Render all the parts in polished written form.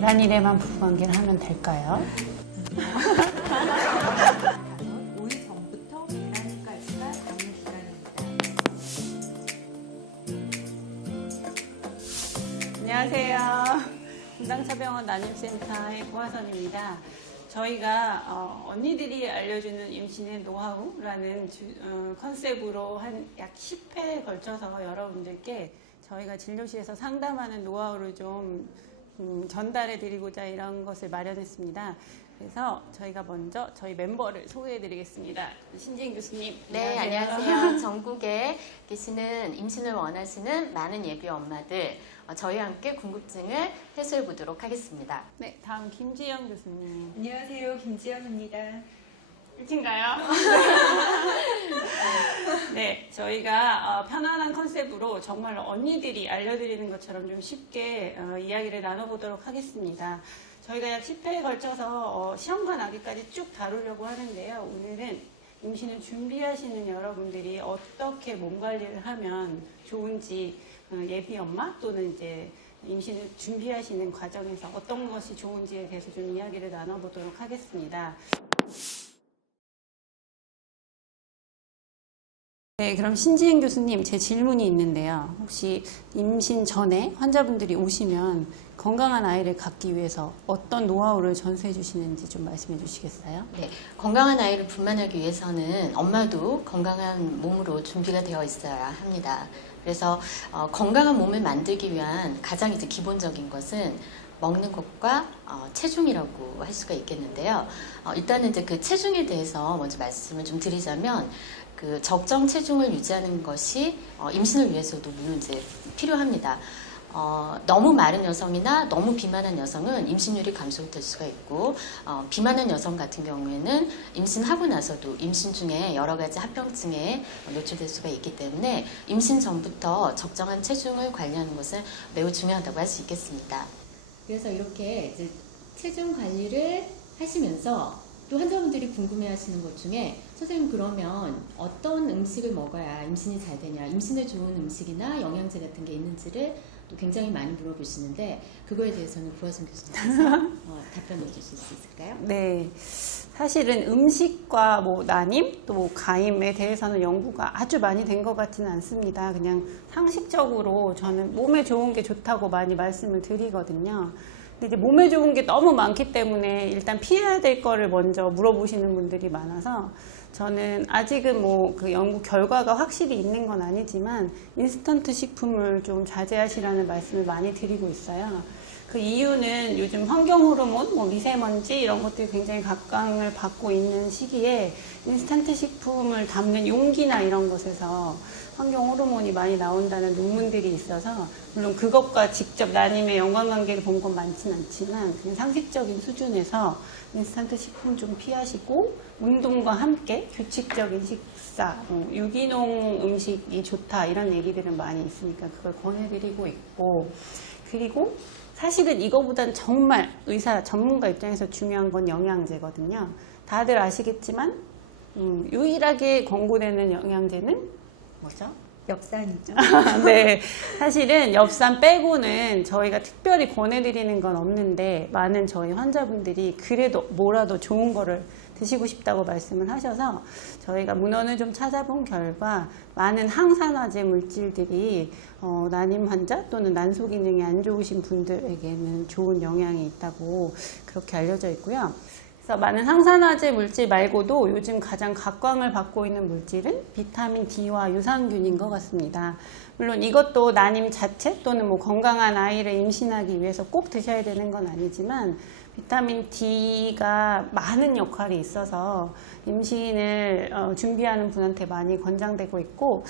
계란일에만 부부관계를 하면 될까요? 5일 전부터 계란까지가 당일 기간입니다. 안녕하세요. 분당처병원 난임센터의 고화선입니다. 저희가 언니들이 알려주는 임신의 노하우라는 컨셉으로 한 약 10회에 걸쳐서 여러분들께 저희가 진료실에서 상담하는 노하우를 좀 전달해 드리고자 이런 것을 마련했습니다. 그래서 저희가 먼저 저희 멤버를 소개해 드리겠습니다. 신지인 교수님. 네, 안녕하세요. 전국에 계시는 임신을 원하시는 많은 예비 엄마들, 저희와 함께 궁금증을 해소해 보도록 하겠습니다. 네, 다음 김지영 교수님. 안녕하세요. 김지연입니다. 일친가요? 네, 저희가 편안한 컨셉으로 정말 언니들이 알려드리는 것처럼 좀 쉽게 이야기를 나눠보도록 하겠습니다. 저희가 약 10회에 걸쳐서 시험관 아기까지 쭉 다루려고 하는데요. 오늘은 임신을 준비하시는 여러분들이 어떻게 몸 관리를 하면 좋은지 예비 엄마 또는 이제 임신을 준비하시는 과정에서 어떤 것이 좋은지에 대해서 좀 이야기를 나눠보도록 하겠습니다. 네, 그럼 신지은 교수님, 제 질문이 있는데요. 혹시 임신 전에 환자분들이 오시면 건강한 아이를 갖기 위해서 어떤 노하우를 전수해 주시는지 좀 말씀해 주시겠어요? 네, 건강한 아이를 분만하기 위해서는 엄마도 건강한 몸으로 준비가 되어 있어야 합니다. 그래서 건강한 몸을 만들기 위한 가장 이제 기본적인 것은 먹는 것과 체중이라고 할 수가 있겠는데요. 일단은 이제 그 체중에 대해서 먼저 말씀을 좀 드리자면, 그 적정 체중을 유지하는 것이 임신을 위해서도 물론 이제 필요합니다. 너무 마른 여성이나 너무 비만한 여성은 임신율이 감소될 수가 있고, 비만한 여성 같은 경우에는 임신하고 나서도 임신 중에 여러 가지 합병증에 노출될 수가 있기 때문에 임신 전부터 적정한 체중을 관리하는 것은 매우 중요하다고 할 수 있겠습니다. 그래서 이렇게 이제 체중 관리를 하시면서 또 환자분들이 궁금해하시는 것 중에 선생님 그러면 어떤 음식을 먹어야 임신이 잘 되냐, 임신에 좋은 음식이나 영양제 같은 게 있는지를 또 굉장히 많이 물어보시는데 그거에 대해서는 구하선 교수님께서 답변해 주실 수 있을까요? 네, 사실은 음식과 뭐 난임 또 가임에 대해서는 연구가 아주 많이 된 것 같지는 않습니다. 그냥 상식적으로 저는 몸에 좋은 게 좋다고 많이 말씀을 드리거든요. 근데 이제 몸에 좋은 게 너무 많기 때문에 일단 피해야 될 거를 먼저 물어보시는 분들이 많아서 저는 아직은 뭐 그 연구 결과가 확실히 있는 건 아니지만 인스턴트 식품을 좀 자제하시라는 말씀을 많이 드리고 있어요. 그 이유는 요즘 환경 호르몬, 뭐 미세먼지 이런 것들이 굉장히 각광을 받고 있는 시기에 인스턴트 식품을 담는 용기나 이런 것에서 환경 호르몬이 많이 나온다는 논문들이 있어서 물론 그것과 직접 난임의 연관관계를 본 건 많지는 않지만 그냥 상식적인 수준에서 인스턴트 식품 좀 피하시고 운동과 함께 규칙적인 식사, 유기농 음식이 좋다 이런 얘기들은 많이 있으니까 그걸 권해드리고 있고, 그리고 사실은 이거보단 정말 의사 전문가 입장에서 중요한 건 영양제거든요. 다들 아시겠지만 유일하게 권고되는 영양제는 뭐죠? 엽산이죠. 네, 사실은 엽산 빼고는 저희가 특별히 권해드리는 건 없는데 많은 저희 환자분들이 그래도 뭐라도 좋은 거를 드시고 싶다고 말씀을 하셔서 저희가 문헌을 좀 찾아본 결과 많은 항산화제 물질들이 난임 환자 또는 난소 기능이 안 좋으신 분들에게는 좋은 영향이 있다고 그렇게 알려져 있고요. 그래서 많은 항산화제 물질 말고도 요즘 가장 각광을 받고 있는 물질은 비타민 D와 유산균인 것 같습니다. 물론 이것도 난임 자체 또는 뭐 건강한 아이를 임신하기 위해서 꼭 드셔야 되는 건 아니지만 비타민 D가 많은 역할이 있어서 임신을 준비하는 분한테 많이 권장되고 있고,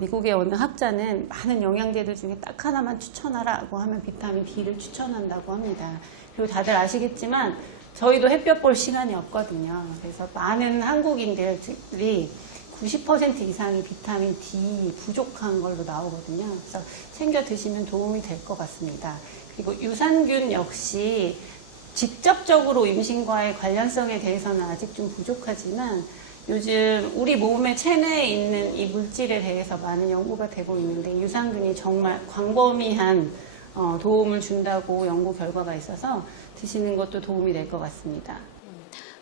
미국의 어느 학자는 많은 영양제들 중에 딱 하나만 추천하라고 하면 비타민 D를 추천한다고 합니다. 그리고 다들 아시겠지만 저희도 햇볕 볼 시간이 없거든요. 그래서 많은 한국인들이 90% 이상이 비타민 D 부족한 걸로 나오거든요. 그래서 챙겨 드시면 도움이 될 것 같습니다. 그리고 유산균 역시 직접적으로 임신과의 관련성에 대해서는 아직 좀 부족하지만 요즘 우리 몸의 체내에 있는 이 물질에 대해서 많은 연구가 되고 있는데 유산균이 정말 광범위한 도움을 준다고 연구 결과가 있어서 드시는 것도 도움이 될 것 같습니다.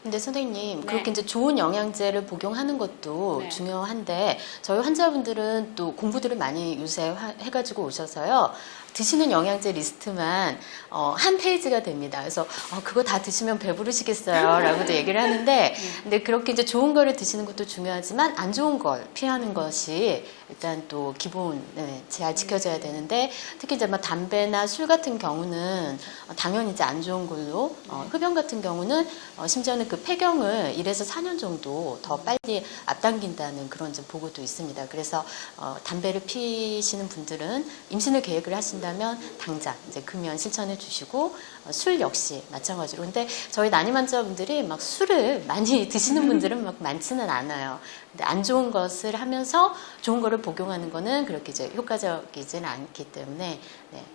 근데 선생님, 네. 그렇게 이제 좋은 영양제를 복용하는 것도 네. 중요한데, 저희 환자분들은 또 공부들을 많이 요새 해가지고 오셔서요, 드시는 영양제 리스트만 한 페이지가 됩니다. 그래서 그거 다 드시면 배부르시겠어요? 라고도 얘기를 하는데, 근데 그렇게 이제 좋은 거를 드시는 것도 중요하지만 안 좋은 걸 피하는 것이 일단 또 기본 잘 지켜져야 되는데, 특히 이제 막 담배나 술 같은 경우는 당연히 이제 안 좋은 걸로, 흡연 같은 경우는 심지어는 그 폐경을 1에서 4년 정도 더 빨리 앞당긴다는 그런 이제 보고도 있습니다. 그래서 담배를 피시는 분들은 임신을 계획을 하신다면 당장 이제 금연 실천해 주시고, 술 역시 마찬가지로. 근데 저희 난임 환자분들이 막 술을 많이 드시는 분들은 막 많지는 않아요. 근데 안 좋은 것을 하면서 좋은 거를 복용하는 거는 그렇게 이제 효과적이지는 않기 때문에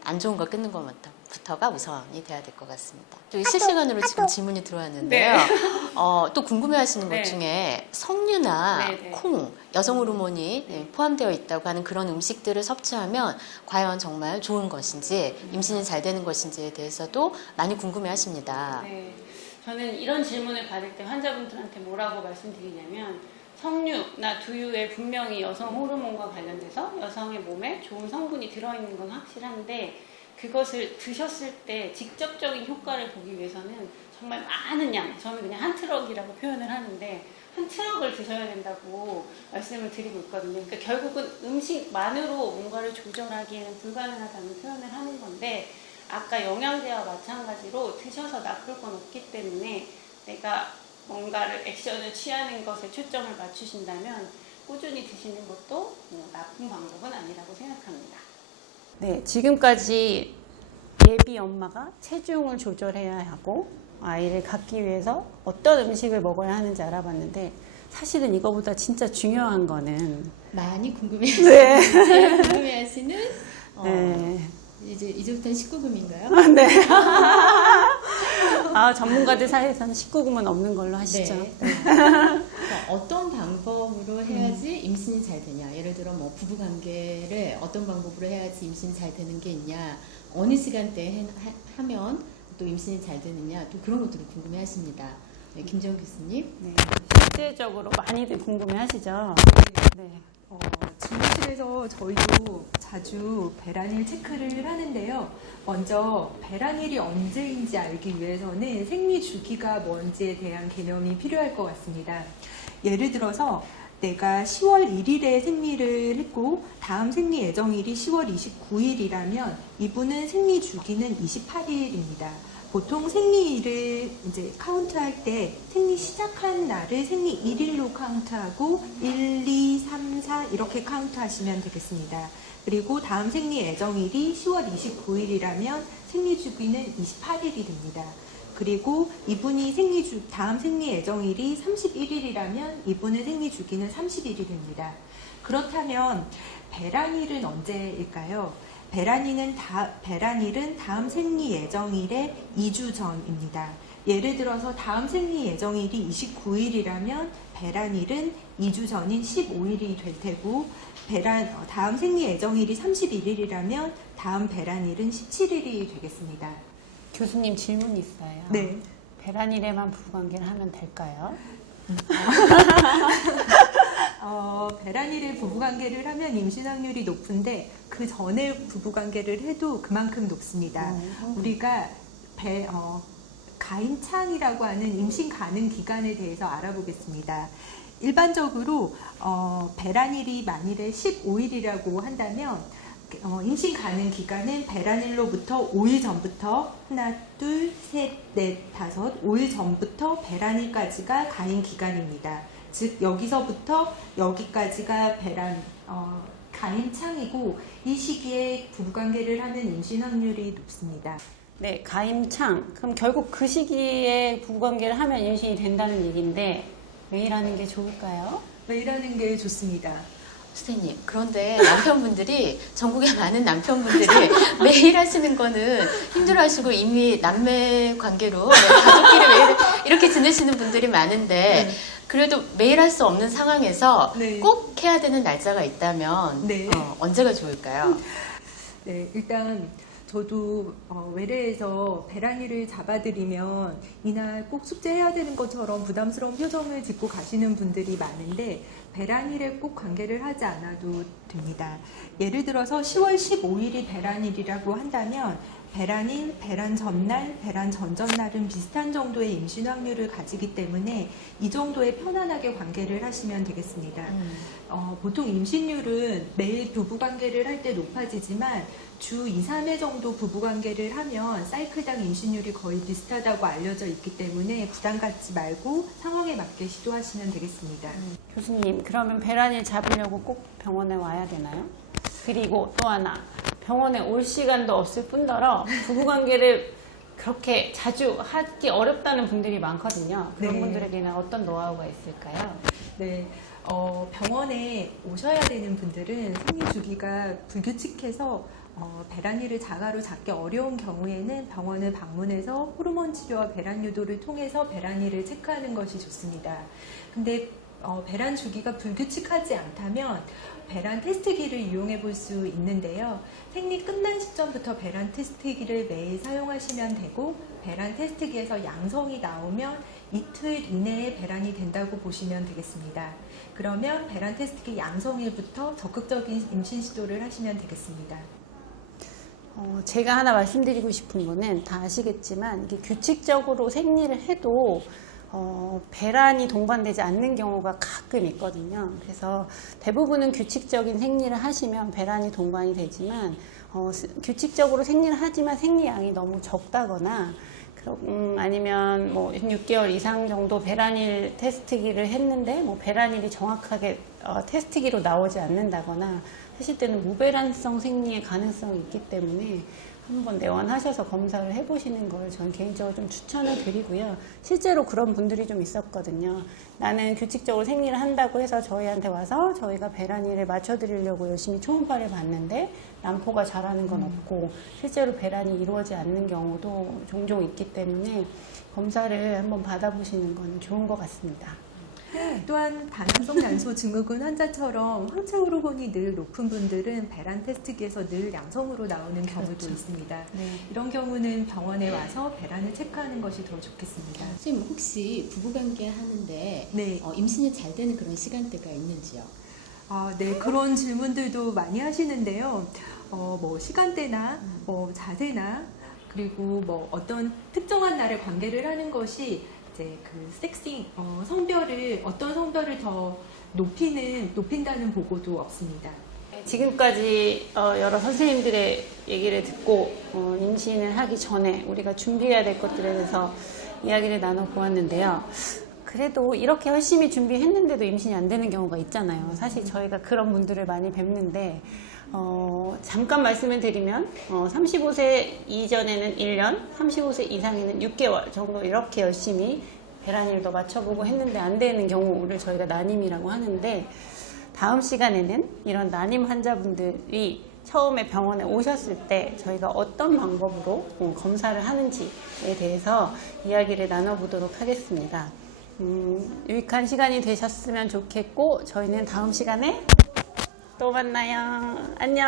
안 좋은 거 끊는 것부터가 우선이 돼야 될 것 같습니다. 저희 실시간으로 지금 질문이 들어왔는데요. 또 궁금해하시는 네. 것 중에 석류나 네, 네. 콩, 여성 호르몬이 포함되어 있다고 하는 그런 음식들을 섭취하면 과연 정말 좋은 것인지, 임신이 잘 되는 것인지에 대해서도 많이 궁금해하십니다. 네, 저는 이런 질문을 받을 때 환자분들한테 뭐라고 말씀드리냐면, 석류나 두유에 분명히 여성 호르몬과 관련돼서 여성의 몸에 좋은 성분이 들어있는 건 확실한데, 그것을 드셨을 때 직접적인 효과를 보기 위해서는 정말 많은 양, 저는 그냥 한 트럭이라고 표현을 하는데 한 트럭을 드셔야 된다고 말씀을 드리고 있거든요. 그러니까 결국은 음식만으로 뭔가를 조절하기에는 불가능하다는 표현을 하는 건데, 아까 영양제와 마찬가지로 드셔서 나쁠 건 없기 때문에 내가 뭔가를 액션을 취하는 것에 초점을 맞추신다면 꾸준히 드시는 것도 나쁜 방법은 아니라고 생각합니다. 네, 지금까지 예비 엄마가 체중을 조절해야 하고 아이를 갖기 위해서 어떤 음식을 먹어야 하는지 알아봤는데, 사실은 이거보다 진짜 중요한 거는 많이 궁금해하시는 궁금해하시는 네. 이제부터는 19금인가요? 네. 전문가들 사이에서는 19금은 없는 걸로 하시죠. 네. 그러니까 어떤 방법으로 해야지 임신이 잘 되냐? 예를 들어 뭐 부부 관계를 어떤 방법으로 해야지 임신이 잘 되는 게 있냐? 어느 시간대에 하면 또 임신이 잘 되느냐? 또 그런 것들을 궁금해하십니다. 네, 김지영 교수님. 네. 실제적으로 많이들 궁금해하시죠. 네. 진료실에서 저희도 자주 배란일 체크를 하는데요. 먼저 배란일이 언제인지 알기 위해서는 생리 주기가 뭔지에 대한 개념이 필요할 것 같습니다. 예를 들어서 내가 10월 1일에 생리를 했고 다음 생리 예정일이 10월 29일이라면 이분은 생리 주기는 28일입니다. 보통 생리일을 이제 카운트할 때 생리 시작한 날을 생리 1일로 카운트하고 1, 2, 3, 4 이렇게 카운트하시면 되겠습니다. 그리고 다음 생리 예정일이 10월 29일이라면 생리 주기는 28일이 됩니다. 그리고 이분이 다음 생리 예정일이 31일이라면 이분의 생리 주기는 30일이 됩니다. 그렇다면 배란일은 언제일까요? 배란일은 다음 생리 예정일의 2주 전입니다. 예를 들어서 다음 생리 예정일이 29일이라면 배란일은 2주 전인 15일이 될 테고, 다음 생리 예정일이 31일이라면 다음 배란일은 17일이 되겠습니다. 교수님 질문 있어요. 네. 배란일에만 부부관계를 하면 될까요? 배란일에 부부관계를 하면 임신 확률이 높은데 그 전에 부부관계를 해도 그만큼 높습니다. 우리가 가임찬이라고 하는 임신 가능 기간에 대해서 알아보겠습니다. 일반적으로 배란일이 만일에 15일이라고 한다면 임신 가능 기간은 배란일로부터 5일 전부터 하나, 둘, 셋, 넷, 다섯, 5일 전부터 배란일까지가 가임 기간입니다. 즉 여기서부터 여기까지가 가임창이고 이 시기에 부부관계를 하면 임신 확률이 높습니다. 네, 가임창. 그럼 결국 그 시기에 부부관계를 하면 임신이 된다는 얘기인데 매일 하는 게 좋을까요? 매일 하는 게 좋습니다. 선생님, 그런데 남편분들이, 전국의 많은 남편분들이 매일 하시는 거는 힘들어하시고 이미 남매 관계로 가족끼리 매일 이렇게 지내시는 분들이 많은데, 그래도 매일 할 수 없는 상황에서 네. 꼭 해야 되는 날짜가 있다면 네. 언제가 좋을까요? 네, 일단 저도 외래에서 배란이를 잡아드리면 이날 꼭 숙제해야 되는 것처럼 부담스러운 표정을 짓고 가시는 분들이 많은데 배란일에 꼭 관계를 하지 않아도 됩니다. 예를 들어서 10월 15일이 배란일이라고 한다면 배란일, 배란 전날, 배란 전전날은 비슷한 정도의 임신 확률을 가지기 때문에 이 정도에 편안하게 관계를 하시면 되겠습니다. 보통 임신율은 매일 부부관계를 할 때 높아지지만 주 2, 3회 정도 부부관계를 하면 사이클당 임신율이 거의 비슷하다고 알려져 있기 때문에 부담 갖지 말고 상황에 맞게 시도하시면 되겠습니다. 교수님, 그러면 배란일 잡으려고 꼭 병원에 와야 되나요? 그리고 또 하나, 병원에 올 시간도 없을 뿐더러 부부관계를 그렇게 자주 하기 어렵다는 분들이 많거든요. 그런 네. 분들에게는 어떤 노하우가 있을까요? 네, 병원에 오셔야 되는 분들은 생리 주기가 불규칙해서 배란일을 자가로 잡기 어려운 경우에는 병원을 방문해서 호르몬 치료와 배란 유도를 통해서 배란일을 체크하는 것이 좋습니다. 근데 배란 주기가 불규칙하지 않다면 배란 테스트기를 이용해 볼 수 있는데요. 생리 끝난 시점부터 배란 테스트기를 매일 사용하시면 되고 배란 테스트기에서 양성이 나오면 이틀 이내에 배란이 된다고 보시면 되겠습니다. 그러면 배란 테스트기 양성일부터 적극적인 임신 시도를 하시면 되겠습니다. 제가 하나 말씀드리고 싶은 거는 다 아시겠지만 이게 규칙적으로 생리를 해도 배란이 동반되지 않는 경우가 가끔 있거든요. 그래서 대부분은 규칙적인 생리를 하시면 배란이 동반이 되지만 규칙적으로 생리를 하지만 생리량이 너무 적다거나 아니면 뭐 6개월 이상 정도 배란일 테스트기를 했는데 뭐 배란일이 정확하게 테스트기로 나오지 않는다거나 하실 때는 무배란성 생리의 가능성이 있기 때문에 한번 내원하셔서 검사를 해보시는 걸 저는 개인적으로 좀 추천을 드리고요. 실제로 그런 분들이 좀 있었거든요. 나는 규칙적으로 생리를 한다고 해서 저희한테 와서 저희가 배란일을 맞춰드리려고 열심히 초음파를 봤는데 난포가 자라는 건 없고 실제로 배란이 이루어지지 않는 경우도 종종 있기 때문에 검사를 한번 받아보시는 건 좋은 것 같습니다. 또한 다낭성 난소 증후군 환자처럼 황체 호르몬이 늘 높은 분들은 배란 테스트기에서 늘 양성으로 나오는 경우도 그렇죠. 있습니다. 네. 이런 경우는 병원에 와서 배란을 체크하는 것이 더 좋겠습니다. 선생님 혹시 부부관계 하는데 네. 임신이 잘 되는 그런 시간대가 있는지요? 네, 그런 질문들도 많이 하시는데요. 뭐 시간대나 뭐 자세나 그리고 뭐 어떤 특정한 날에 관계를 하는 것이 이제 그 섹싱 성별을 어떤 성별을 더 높인다는 보고도 없습니다. 지금까지 여러 선생님들의 얘기를 듣고 임신을 하기 전에 우리가 준비해야 될 것들에 대해서 이야기를 나눠보았는데요. 그래도 이렇게 열심히 준비했는데도 임신이 안 되는 경우가 있잖아요. 사실 저희가 그런 분들을 많이 뵙는데 잠깐 말씀을 드리면 35세 이전에는 1년, 35세 이상에는 6개월 정도 이렇게 열심히 배란일도 맞춰보고 했는데 안 되는 경우를 저희가 난임이라고 하는데 다음 시간에는 이런 난임 환자분들이 처음에 병원에 오셨을 때 저희가 어떤 방법으로 검사를 하는지에 대해서 이야기를 나눠보도록 하겠습니다. 유익한 시간이 되셨으면 좋겠고 저희는 다음 시간에 또 만나요. 안녕.